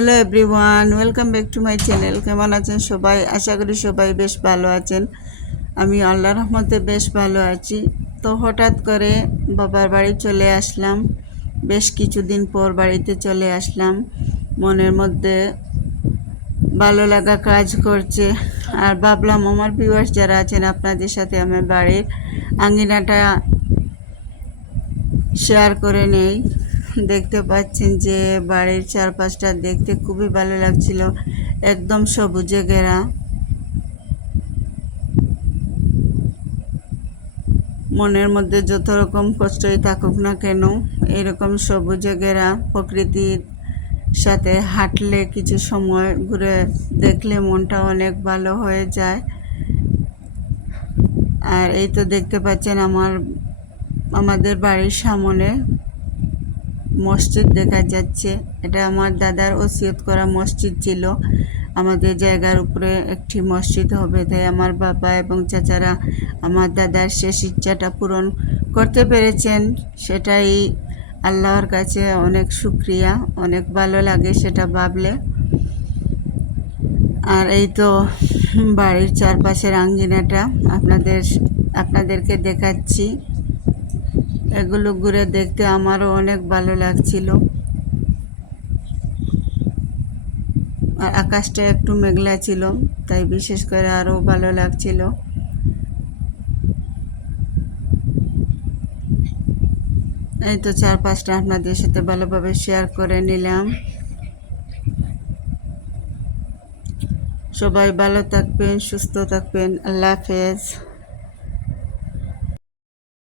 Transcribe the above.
Hello everyone, welcome back to my channel. কেমন আছেন সবাই? আশা করি সবাই বেশ ভালো আছেন। আমি আল্লাহর রহমতে বেশ ভালো আছি। তো হঠাৎ করে বাবার বাড়ি চলে আসলাম। বেশ কিছুদিন পর বাড়িতে চলে আসলাম। মনের মধ্যে ভালো লাগা কাজ করছে। আর ভাবলাম আমার ভিউয়ার্স যারা আছেন আপনাদের সাথে আমার বাড়ির আঙ্গিনাটা শেয়ার করে নেই। দেখতে পাচ্ছেন যে বাড়ির চারপাশটা দেখতে খুবই ভালো লাগছিল, একদম সবুজে ঘেরা। মনের মধ্যে যত রকম কষ্টই থাকুক না কেন, এরকম সবুজে ঘেরা প্রকৃতির সাথে হাঁটলে, কিছু সময় ঘুরে দেখলে মনটা অনেক ভালো হয়ে যায়। আর এই তো দেখতে পাচ্ছেন আমাদের বাড়ির সামনে মসজিদ দেখা যাচ্ছে। এটা আমার দাদার ওসিয়ত করা মসজিদ ছিল। আমাদের জায়গার উপরে একটি মসজিদ হবে, তাই আমার বাবা এবং চাচারা আমার দাদার শেষ ইচ্ছাটা পূরণ করতে পেরেছেন। সেটাই আল্লাহর কাছে অনেক শুকরিয়া, অনেক ভালো লাগে সেটা ভাবলে। আর এই তো বাড়ির চারপাশের আঙ্গিনাটা আপনাদেরকে দেখাচ্ছি। এগুলো ঘুরে দেখতে আমারও অনেক ভালো লাগছিল। আর আকাশটা একটু মেঘলা ছিল, তাই বিশেষ করে আরও ভালো লাগছিল। এই তো চারপাশটা আপনাদের সাথে ভালোভাবে শেয়ার করে নিলাম। সবাই ভালো থাকবেন, সুস্থ থাকবেন। আল্লাহ হাফেজ।